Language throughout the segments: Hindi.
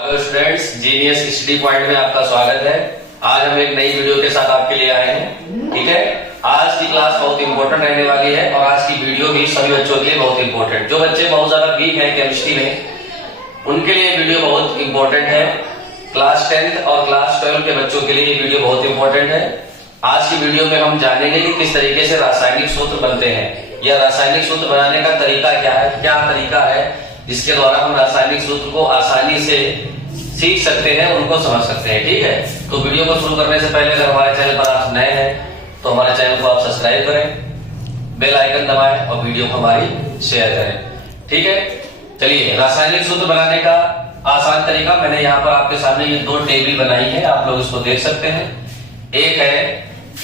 Hello students, genius study point में आपका स्वागत है। आज हम एक नई वीडियो के साथ आपके लिए आए हैं। ठीक है, आज की क्लास बहुत इंपॉर्टेंट रहने वाली है और आज की वीडियो भी सभी बच्चों के लिए बहुत इंपॉर्टेंट। जो बच्चे बहुत ज्यादा वीक हैं केमिस्ट्री में, उनके लिए वीडियो बहुत इंपॉर्टेंट है। क्लास 10th और क्लास 12 के बच्चों के लिए ये वीडियो बहुत इंपॉर्टेंट है। आज की वीडियो में हम जानेंगे कि किस तरीके से रासायनिक सूत्र बनते हैं या रासायनिक सूत्र बनाने का तरीका क्या है, क्या तरीका है जिसके द्वारा हम रासायनिक सूत्र को आसानी से सीख सकते हैं, उनको समझ सकते हैं। ठीक है, तो वीडियो को शुरू करने से पहले अगर हमारे चैनल पर आप नए हैं तो हमारे चैनल को आप सब्सक्राइब करें, बेल आइकन दबाएं और वीडियो को हमारी शेयर करें। ठीक है, चलिए रासायनिक सूत्र बनाने का आसान तरीका मैंने यहाँ पर आपके सामने ये दो टेबल बनाई है, आप लोग इसको देख सकते हैं। एक है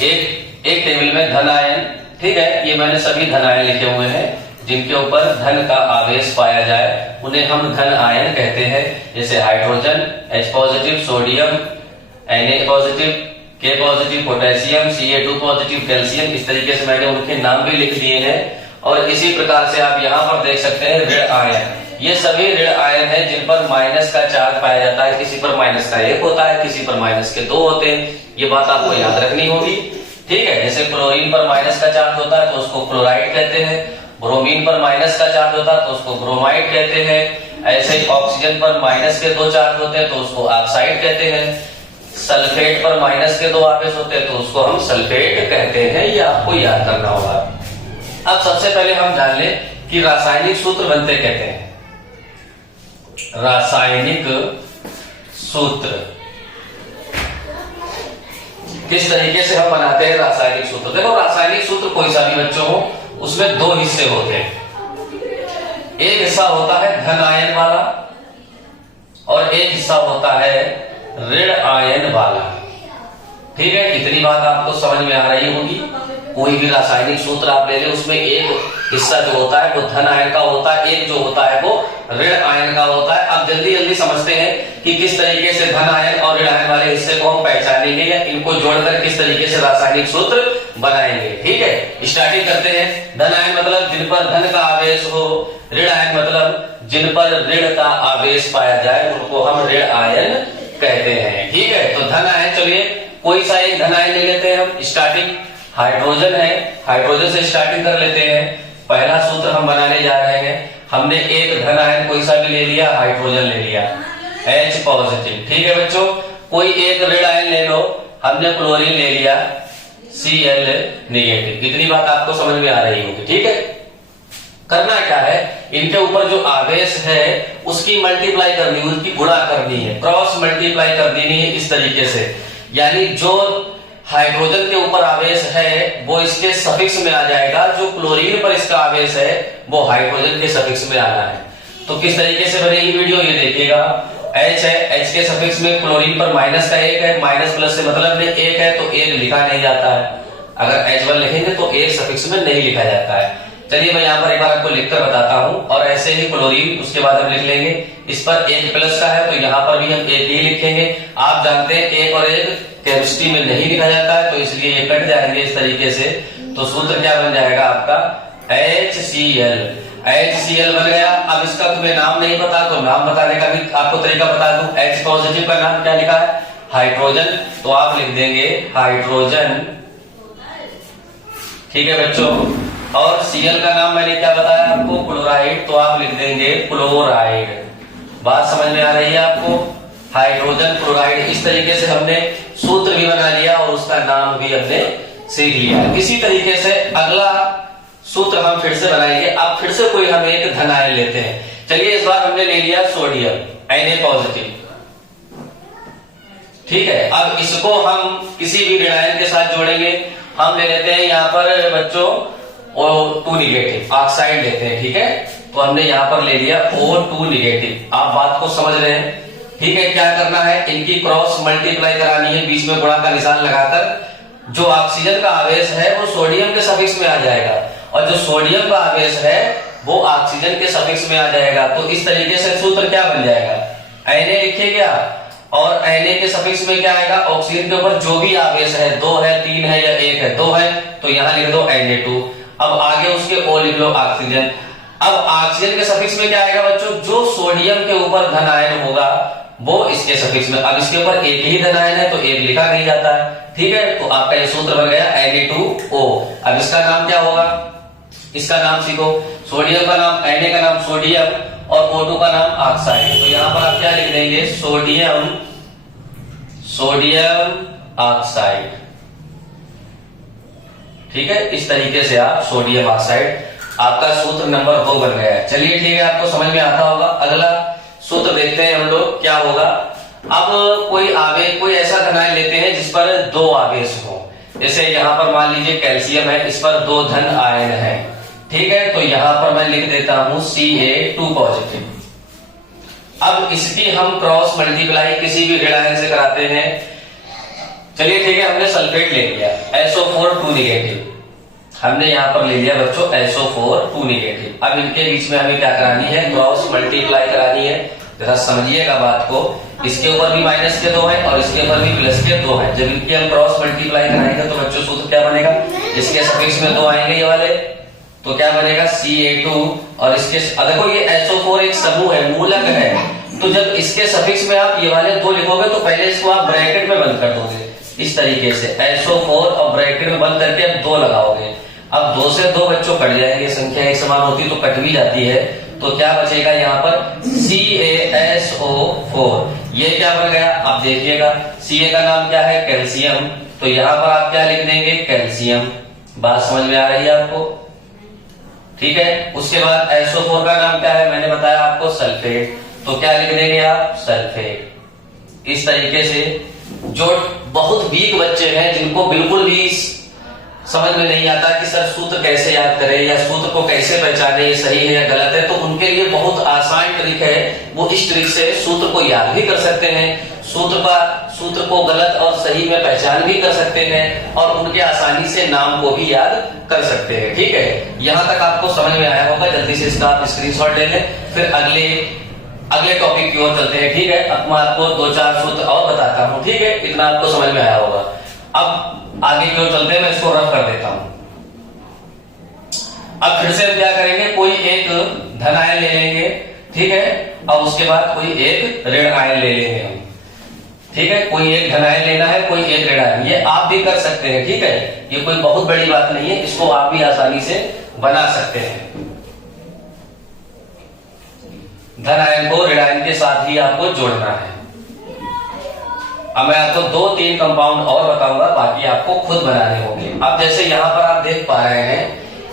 एक टेबल में धन आयन, ठीक है, ये मैंने सभी धन आयन लिखे हुए हैं जिनके ऊपर धन का आवेश पाया जाए उन्हें हम धन आयन कहते हैं। जैसे hydrogen H positive, sodium Na positive, K positive, potassium, Ca2 positive, calcium, इस तरीके से मैंने उनके नाम भी लिख दिए हैं। और इसी प्रकार से आप यहाँ पर देख सकते हैं ऋण आयन, ये सभी ऋण आयन है जिन पर माइनस का चार्ज पाया जाता है। किसी पर माइनस का 1 होता है, किसी पर माइनस के 2 होते हैं, ये बात आपको याद रखनी होगी। ठीक है, जैसे क्लोरीन पर माइनस का चार्ज होता है तो उसको क्लोराइड कहते हैं, ब्रोमीन पर माइनस का चार्ज होता है तो उसको ब्रोमाइड कहते हैं। ऐसे ही ऑक्सीजन पर माइनस के 2 चार्ज होते हैं तो उसको ऑक्साइड कहते हैं। सल्फेट पर माइनस के 2 आवेश होते हैं तो उसको हम सल्फेट कहते हैं, ये आपको याद करना होगा। अब सबसे पहले हम जान लें कि रासायनिक सूत्र बनते कहते हैं। रासायनिक सूत्र किस तरीके से हम बनाते हैं रासायनिक सूत्र? देखो, रासायनिक सूत्र कोई सा भी बच्चों हो, उसमें 2 हिस्से होते हैं। एक हिस्सा होता है धन आयन वाला और एक हिस्सा होता है ऋण आयन वाला। ठीक है, इतनी बात आपको समझ में आ रही होगी। कोई भी रासायनिक सूत्र आप ले ले, उसमें एक हिस्सा जो होता है वो धन आयन का होता है, एक जो होता है वो ऋण आयन का होता है। अब जल्दी जल्दी समझते हैं कि किस तरीके से धन आयन और ऋण आयन वाले हिस्से को हम पहचानेंगे या इनको जोड़कर किस तरीके से रासायनिक सूत्र बनाएंगे। ठीक है, स्टार्टिंग करते हैं। धन आयन मतलब जिन पर धन का आवेश हो, ऋण आयन मतलब जिन पर ऋण का आवेश पाया जाए उनको हम ऋण आयन कहते हैं। ठीक है, तो धन आयन, चलिए कोई सा एक धन आयन ले लेते हैं हम। स्टार्टिंग हाइड्रोजन है, हाइड्रोजन से स्टार्टिंग कर लेते हैं। पहला सूत्र हम बनाने जा रहे हैं। हमने एक धन आयन कोई सा भी ले लिया, हाइड्रोजन ले लिया, H पॉजिटिव। ठीक है बच्चों, कोई एक ऋण आयन ले लो, हमने क्लोरीन ले लिया, Cl नेगेटिव। इतनी बात आपको समझ में आ रही होगी। ठीक है, करना क्या है, इनके ऊपर जो आवेश है उसकी मल्टीप्लाई करनी, उसकी गुणा करनी है, क्रॉस मल्टीप्लाई कर देनी है इस तरीके से। यानी जो हाइड्रोजन के ऊपर आवेश है वो इसके सफिक्स में आ जाएगा, जो क्लोरीन पर इसका आवेश है वो हाइड्रोजन के सफिक्स में आना है। तो किस तरीके से बनेगी वीडियो, ये देखिएगा। H है, H के सफिक्स में क्लोरीन पर माइनस का 1 है, माइनस प्लस से मतलब में 1 है तो 1 लिखा नहीं जाता है। अगर H1 लिखेंगे तो 1 सफिक्स में नहीं लिखा जाता है। चलिए मैं यहाँ पर एक बार आपको लिखकर बताता हूँ। और ऐसे ही क्लोरीन उसके बाद हम लिख लेंगे, इस पर 1 प्लस का है तो यहाँ पर भी हम 1 ही लिखेंगे। आप जानते हैं 1 और 1 केमिस्ट्री में नहीं लिखा जाता है तो इसलिए ये कट जाएंगे इस तरीके से। तो सूत्र क्या बन जाएगा आपका, HCl। HCl बन गया। अब इसका तुम्हें नाम नहीं पता तो नाम बताने का भी आपको तरीका बता दूं। H पॉजिटिव का नाम क्या लिखा है, हाइड्रोजन, तो आप लिख देंगे हाइड्रोजन। ठीक है बच्चों, और Cl का नाम मैंने क्या बताया आपको, क्लोराइड, तो आप लिख देंगे क्लोराइड। बात समझ में आ रही है आपको, हाइड्रोजन क्लोराइड। इस तरीके से हमने सूत्र भी बना लिया और उसका नाम भी हमने सीख लिया। इसी तरीके से अगला सूत्र हम फिर से बनाएंगे। अब फिर से कोई हम एक धन आयन लेते हैं। चलिए इस बार हमने ले लिया सोडियम, Na पॉजिटिव। ठीक है, अब इसको हम किसी भी ऋण आयन के साथ जोड़ेंगे। हम ले लेते हैं यहाँ पर बच्चों O2 निगेटिव, ऑक्साइड लेते हैं। ठीक है, तो हमने यहाँ पर ले लिया O2 निगेटिव। आप बात को समझ रहे हैं। ठीक है, क्या करना है, इनकी क्रॉस मल्टीप्लाई करानी है, बीच में गुणा का निशान लगाकर। जो ऑक्सीजन का आवेश है वो सोडियम के सफिक्स में आ जाएगा और जो सोडियम का आवेश है वो ऑक्सीजन के सफिक्स में आ जाएगा। तो इस तरीके से सूत्र क्या बन जाएगा, Na लिखिए और Na के सफिक्स में क्या आएगा, ऑक्सीजन के ऊपर जो भी आवेश है, 2 है, 3 है या 1 है, 2 है तो यहाँ लिख दो Na2। अब आगे उसके O लिख लो ऑक्सीजन। अब ऑक्सीजन के सफिक्स में क्या आएगा बच्चों, जो सोडियम के ऊपर धन आयन होगा वो इसके सफिक्स में। अब इसके ऊपर एक ही धन आयन है तो एक लिखा नहीं जाता है, ठीक है। तो आपका ये सूत्र बन गया Na2O। अब इसका नाम क्या होगा, इसका नाम सीखो। सोडियम का नाम, Na का नाम सोडियम और O2 का नाम ऑक्साइड। तो यहां पर आप क्या लिख देंगे, सोडियम ऑक्साइड, ठीक है। इस तरीके से आप सोडियम ऑक्साइड, आपका सूत्र नंबर 2 बन गया है। चलिए ठीक है, आपको समझ में आता होगा। अगला सूत्र देखते हैं हम लोग क्या होगा। अब कोई आवेश, कोई ऐसा धन आयन लेते हैं जिस पर 2 आवेश हो। जैसे यहां पर मान लीजिए कैल्शियम है, इस पर 2 धन आयन है, ठीक है। तो यहां पर मैं लिख देता हूं Ca2 पॉजिटिव। अब इसकी हम क्रॉस मल्टीप्लाई किसी भी ऋण आयन से कराते हैं। चलिए ठीक है, हमने सल्फेट ले लिया SO4 2 निगेटिव, हमने यहां पर ले लिया बच्चों SO4 2 निगेटिव। अब इनके बीच में हमें क्या करानी है, क्रॉस मल्टीप्लाई करानी है। जरा समझिएगा बात को, इसके ऊपर भी माइनस के 2 है और इसके ऊपर भी प्लस के 2 है। जब इनकी हम क्रॉस मल्टीप्लाई कराएंगे तो बच्चों सूत्र क्या बनेगा, इसके सफिक्स में 2 आएंगे ये वाले, तो क्या बनेगा Ca2 और इसके, देखो ये SO4 एक समूह है, मूलक है। तो जब इसके सफिक्स में आप ये वाले 2 लिखोगे तो पहले इसको आप ब्रैकेट में बंद कर दोगे इस तरीके से, SO4 और ब्रैकेट में बंद करके अब 2 लगाओगे। अब 2 से 2 बच्चों कट जाएंगे, संख्या एक समान होती तो कट भी जाती है। तो क्या बचेगा यहाँ पर CaSO4। ये क्या बन गया, आप देखिएगा Ca का नाम क्या है, कैल्शियम। तो यहाँ पर आप क्या लिख देंगे, कैल्शियम। बात समझ में आ रही है आपको, ठीक है। उसके बाद SO4 का नाम क्या है, मैंने बताया आपको सल्फेट। तो क्या लिख देंगे आप, सल्फेट। इस तरीके से जो बहुत वीक बच्चे हैं, जिनको बिल्कुल भी समझ में नहीं आता कि सर सूत्र कैसे याद करें या सूत्र को कैसे पहचाने, ये सही है या गलत है, तो उनके लिए बहुत आसान ट्रिक है। वो इस ट्रिक से सूत्र को याद भी कर सकते हैं, सूत्र को गलत और सही में पहचान भी कर सकते हैं और उनके आसानी से नाम को भी याद कर सकते हैं, ठीक है। यहां तक आपको समझ में आया होगा। जल्दी से इसका आप स्क्रीनशॉट ले लें, फिर अगले टॉपिक की ओर चलते हैं, ठीक है। अब मैं आपको 2-4 सूत्र और बताता हूं, ठीक है। इतना आपको समझ में आया होगा। अब आगे की ओर चलते हैं, मैं इसको रफ कर देता हूं। अब फिर से हम क्या करेंगे, कोई एक धन आयन ले लेंगे, ठीक है। और उसके बाद कोई एक ऋण आयन ले लेंगे हम, ठीक है। कोई एक धन आयन लेना है, कोई एक ऋण आयन, ये आप भी कर सकते हैं, ठीक है। ये कोई बहुत बड़ी बात नहीं है, इसको आप भी आसानी से बना सकते हैं। धन आयन को ऋण आयन के साथ ही आपको जोड़ना है। अब मैं आपको 2-3 कंपाउंड और बताऊंगा, बाकी आपको खुद बनाने होंगे। अब जैसे यहाँ पर आप देख पा रहे हैं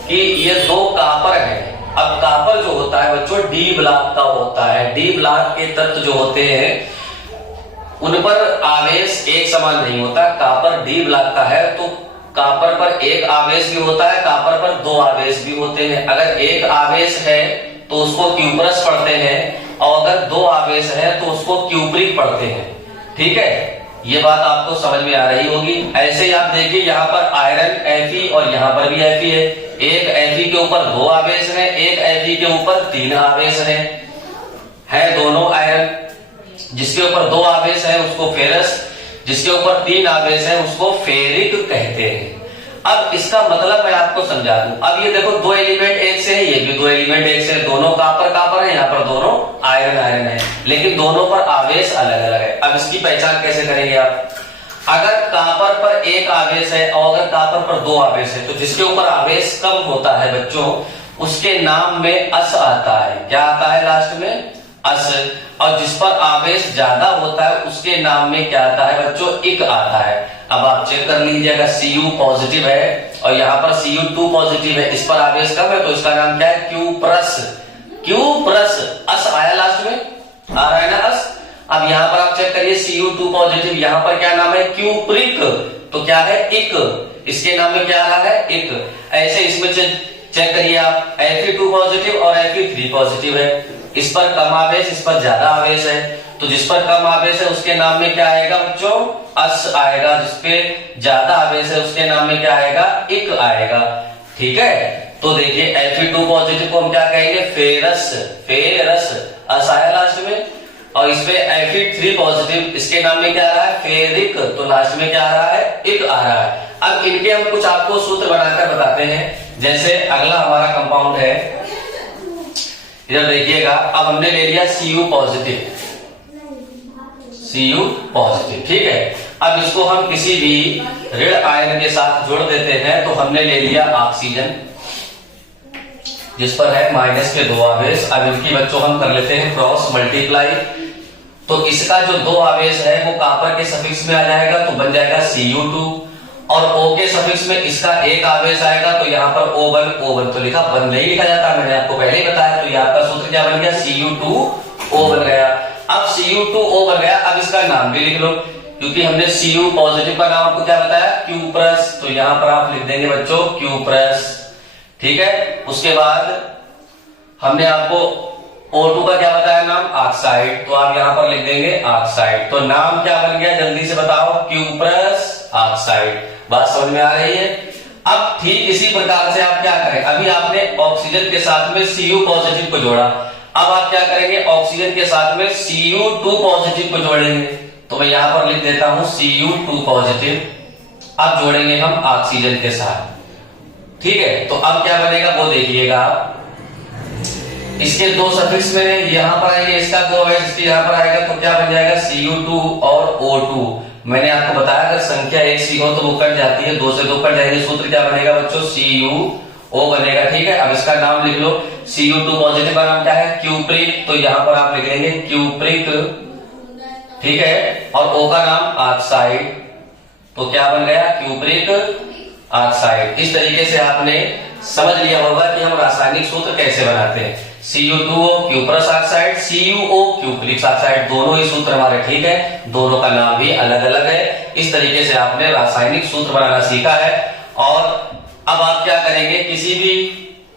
कि ये 2 कापर हैं। अब कापर जो होता है बच्चों डी ब्लॉक का होता है। डी ब्लॉक के तत्व जो होते हैं उन पर आवेश एक समान नहीं होता। कापर डी ब्लॉक का है तो कापर पर एक आवेश भी होता है, कापर पर 2 आवेश भी होते हैं। अगर एक आवेश है तो उसको क्यूप्रस पढ़ते हैं और अगर 2 आवेश है तो उसको क्यूप्रिक पढ़ते हैं, ठीक है। ये बात आपको समझ में आ रही होगी। ऐसे ही आप देखिए यहाँ पर आयरन Fe और यहाँ पर भी Fe है। एक Fe के ऊपर 2 आवेश हैं, एक Fe के ऊपर 3 आवेश है दोनों आयरन। जिसके ऊपर 2 आवेश है उसको फेरस, जिसके ऊपर 3 आवेश है उसको फेरिक कहते हैं। अब इसका मतलब मैं आपको समझा दूं। अब ये देखो 2 एलिमेंट एक से है, ये भी 2 एलिमेंट एक से, दोनों कापर है, यहाँ पर दोनों आयरन है, लेकिन दोनों पर आवेश अलग अलग है। अब इसकी पहचान कैसे करेंगे आप, अगर कापर पर एक आवेश है और अगर कापर पर 2 आवेश है तो जिसके ऊपर आवेश कम होता है बच्चों उसके नाम में अस आता है। क्या आता है लास्ट में, अस। और जिस पर आवेश ज्यादा होता है उसके नाम में क्या आता है बच्चों, इक आता है। अब आप चेक कर लीजिए, अगर Cu पॉजिटिव है और यहाँ पर Cu2 पॉजिटिव है, इस पर आवेश कम है तो इसका नाम क्या है, क्यूप्रस। क्यूप्रस, अस आया लास्ट में, आ रहा है ना अस। अब यहाँ पर आप चेक करिए Cu2 पॉजिटिव, यहाँ पर क्या नाम है, क्यूप्रिक। तो क्या है, इक। इसके नाम में क्या आ रहा है, इक। ऐसे इसमें चेक करिए आप, Fe2 पॉजिटिव और Fe3 पॉजिटिव है। इस पर कम आवेश, इस पर ज्यादा आवेश है, तो जिस पर कम आवेश है उसके नाम में क्या आएगा बच्चों, अस आएगा। जिसपे ज्यादा आवेश है उसके नाम में क्या आएगा, इक आएगा, ठीक है। तो देखिए Fe2 पॉजिटिव को हम क्या कहेंगे, फेरस। फेरस, अस आया लास्ट में। और इस पे Fe3 पॉजिटिव, इसके नाम में क्या आ रहा है, फेरिक। तो लास्ट में क्या आ रहा है, इक आ रहा है। अब इनके हम कुछ आपको सूत्र बनाकर बताते हैं। जैसे अगला हमारा कंपाउंड है, इधर देखिएगा। अब हमने ले लिया Cu पॉजिटिव, Cu पॉजिटिव। ठीक है, अब इसको हम किसी भी ऋण आयन के साथ जोड़ देते हैं। तो हमने ले लिया ऑक्सीजन जिस पर है माइनस के 2 आवेश। अब इनकी बच्चों हम कर लेते हैं क्रॉस मल्टीप्लाई। तो इसका जो 2 आवेश है वो कॉपर के सफिक्स में आ जाएगा तो बन जाएगा Cu2, और O के सफिक्स में इसका 1 आवेश आएगा तो यहाँ पर O1 तो लिखा, बन नहीं लिखा जाता, मैंने आपको पहले ही बताया। तो ये आपका सूत्र क्या बन गया, Cu2O बन गया। अब Cu2O बन गया, अब इसका नाम भी लिख लो, क्योंकि हमने Cu पॉजिटिव का नाम आपको क्या बताया, Q+। तो यहां पर आप लिख देंगे बच्चों Q+। ठीक है, उसके बाद हमने आपको O2 का क्या बताया नाम, ऑक्साइड। तो आप यहां पर लिख देंगे ऑक्साइड। तो नाम क्या बन गया, जल्दी से बताओ, Q+ ऑक्साइड। बात समझ में आ रही है। अब ठीक इसी प्रकार से आप क्या करें, अभी आपने ऑक्सीजन के साथ में Cu पॉजिटिव को जोड़ा, अब आप क्या करेंगे, ऑक्सीजन के साथ में Cu2 पॉजिटिव को जोड़ेंगे। तो मैं यहां पर लिख देता हूं Cu2 पॉजिटिव। अब जोड़ेंगे हम ऑक्सीजन के साथ। ठीक है, तो अब क्या बनेगा वो देखिएगा आप। इसके 2 सफिक्स में यहां पर आएंगे, इसका 2 है, इसके यहां पर आएगा तो क्या बन जाएगा Cu2 और O2। मैंने आपको बताया अगर संख्या एक सी हो तो वो कट जाती है, 2 से 2 कट जाएंगे, सूत्र क्या बनेगा बच्चों, CuO बनेगा। ठीक है, अब इसका नाम लिख लो, Cu2 पॉजिटिव का नाम क्या है, क्यूप्रिक। तो यहां पर आप लिख लेंगे क्यूप्रिक। ठीक है, और O का नाम ऑक्साइड। तो क्या बन गया, क्यूप्रिक ऑक्साइड। इस तरीके से आपने समझ लिया होगा कि हम रासायनिक सूत्र कैसे बनाते हैं। Cu2O Q+ oxide, CuO Q+ oxide, दोनों ही सूत्र हमारे ठीक है, दोनों का नाम भी अलग अलग है। इस तरीके से आपने रासायनिक सूत्र बनाना सीखा है। और अब आप क्या करेंगे, किसी भी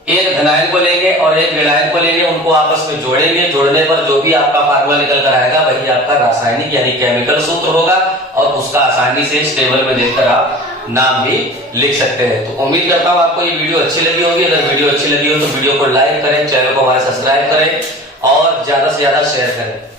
एक धनायन को लेंगे और एक ऋणायन को लेंगे, उनको आपस में जोड़ेंगे। जोड़ने पर जो भी आपका फार्मूला निकल कर आएगा वही आपका रासायनिक यानी केमिकल सूत्र होगा, और उसका आसानी से इस टेबल में देखकर आप नाम भी लिख सकते हैं। तो उम्मीद करता हूं आपको ये वीडियो अच्छी लगी होगी। अगर वीडियो अच्छी लगी हो तो वीडियो को लाइक करें, चैनल को हमारे सब्सक्राइब करें और ज्यादा से ज्यादा शेयर करें।